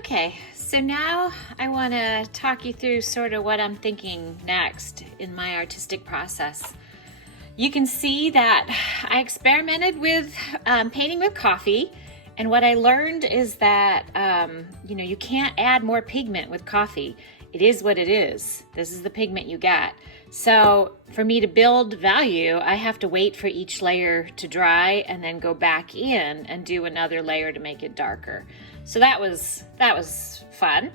Okay, so now I want to talk you through sort of what I'm thinking next in my artistic process. You can see that I experimented with painting with coffee, and what I learned is that you can't add more pigment with coffee. It is what it is. This is the pigment you got. So for me to build value, I have to wait for each layer to dry and then go back in and do another layer to make it darker. So that was fun.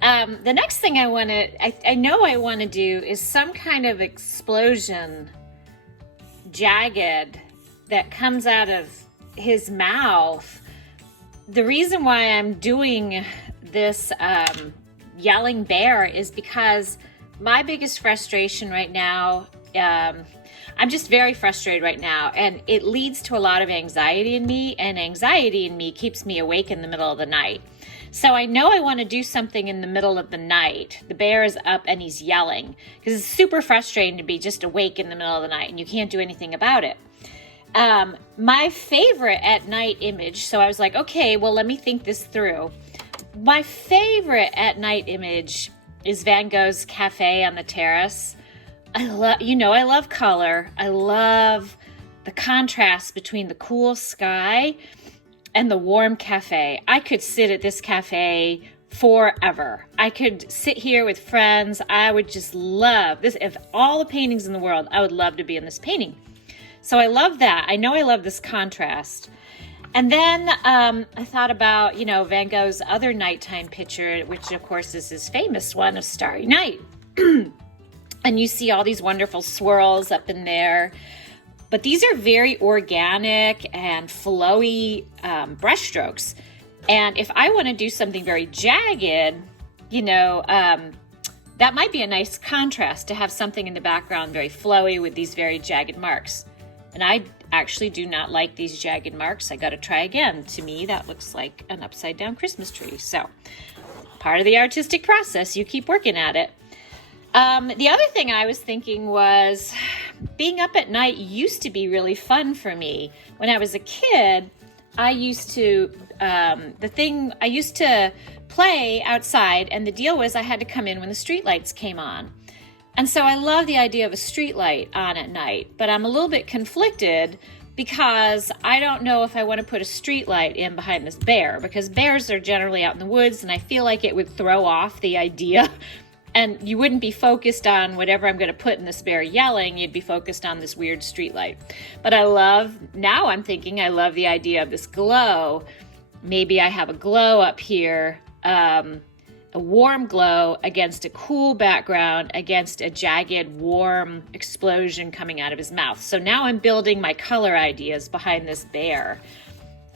The next thing I want to do is some kind of explosion, jagged, that comes out of his mouth. The reason why I'm doing this yelling bear is because my biggest frustration right now, I'm just very frustrated right now, and it leads to a lot of anxiety in me, and anxiety in me keeps me awake in the middle of the night. So I know I want to do something in the middle of the night. The bear is up and he's yelling because it's super frustrating to be just awake in the middle of the night and you can't do anything about it. My favorite at night image, so I was like, okay, well, let me think this through. My favorite at night image is Van Gogh's Cafe on the Terrace. I love color. I love the contrast between the cool sky and the warm cafe. I could sit at this cafe forever. I could sit here with friends. I would just love this. If all the paintings in the world, I would love to be in this painting. So I love that. I know I love this contrast. And then I thought about, Van Gogh's other nighttime picture, which of course is his famous one of Starry Night. And you see all these wonderful swirls up in there. But these are very organic and flowy brushstrokes. And if I want to do something very jagged, that might be a nice contrast to have something in the background very flowy with these very jagged marks. And I actually do not like these jagged marks. I got to try again. To me, that looks like an upside down Christmas tree. So part of the artistic process, you keep working at it. The other thing I was thinking was being up at night used to be really fun for me. When I was a kid, I used to play outside, and the deal was I had to come in when the street lights came on. And so I love the idea of a street light on at night, but I'm a little bit conflicted because I don't know if I want to put a street light in behind this bear, because bears are generally out in the woods, and I feel like it would throw off the idea. And you wouldn't be focused on whatever I'm going to put in this bear yelling. You'd be focused on this weird street light. But I love the idea of this glow. Maybe I have a glow up here, a warm glow against a cool background, against a jagged, warm explosion coming out of his mouth. So now I'm building my color ideas behind this bear.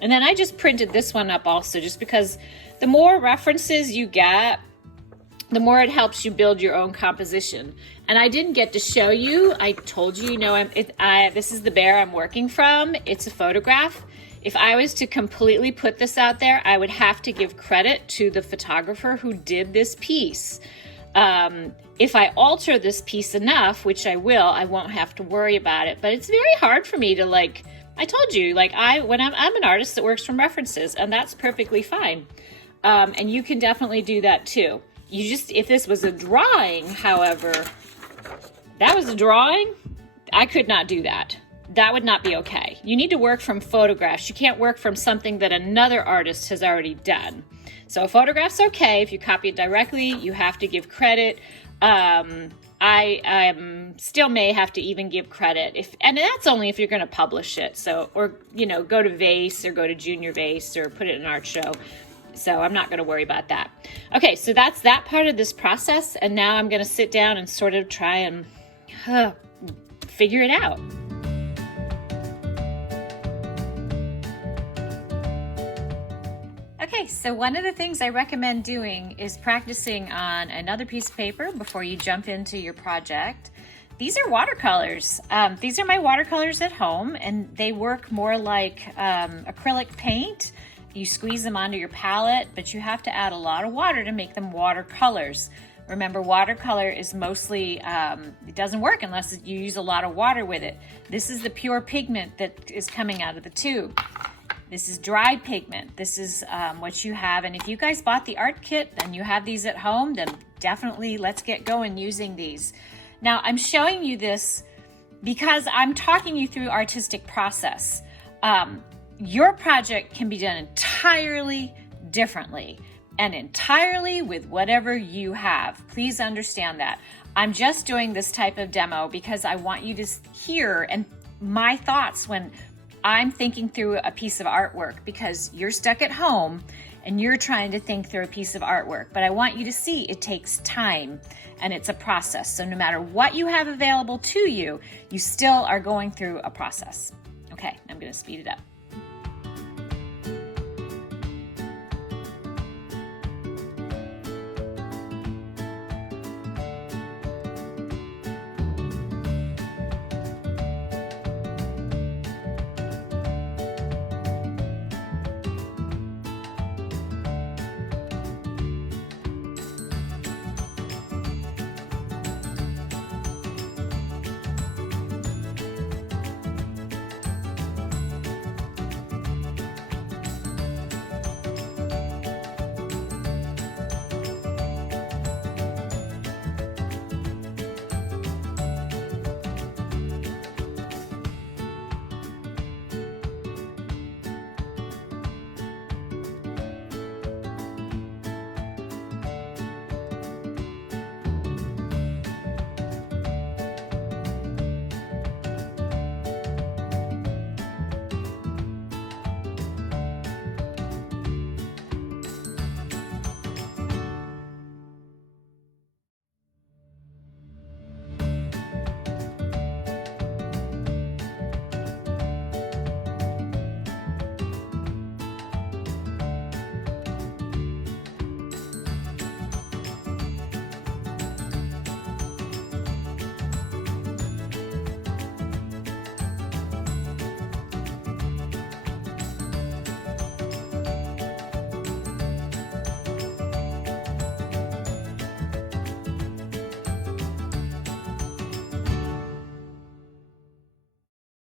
And then I just printed this one up also, just because the more references you get, the more it helps you build your own composition. And I didn't get to show you. I told you, this is the bear I'm working from. It's a photograph. If I was to completely put this out there, I would have to give credit to the photographer who did this piece. If I alter this piece enough, which I will, I won't have to worry about it. But it's very hard for me to I told you, I'm an artist that works from references, and that's perfectly fine. And you can definitely do that too. If this was a drawing, however, that was a drawing, I could not do that. That would not be okay. You need to work from photographs. You can't work from something that another artist has already done. So a photograph's okay. If you copy it directly, you have to give credit. I still may have to even give credit, and that's only if you're going to publish it. So, or go to Vase or go to Junior Vase or put it in an art show. So I'm not going to worry about that. Okay, so that's that part of this process. And now I'm going to sit down and sort of try and figure it out. Okay, so one of the things I recommend doing is practicing on another piece of paper before you jump into your project. These are watercolors. These are my watercolors at home, and they work more like acrylic paint. You squeeze them onto your palette, but you have to add a lot of water to make them watercolors. Remember, watercolor is mostly, it doesn't work unless you use a lot of water with it. This is the pure pigment that is coming out of the tube. This is dry pigment. This is what you have. And if you guys bought the art kit and you have these at home, then definitely let's get going using these. Now I'm showing you this because I'm talking you through artistic process. Your project can be done entirely differently and entirely with whatever you have. Please understand that. I'm just doing this type of demo because I want you to hear and my thoughts when I'm thinking through a piece of artwork, because you're stuck at home and you're trying to think through a piece of artwork. But I want you to see it takes time and it's a process. So no matter what you have available to you, you still are going through a process. Okay, I'm going to speed it up.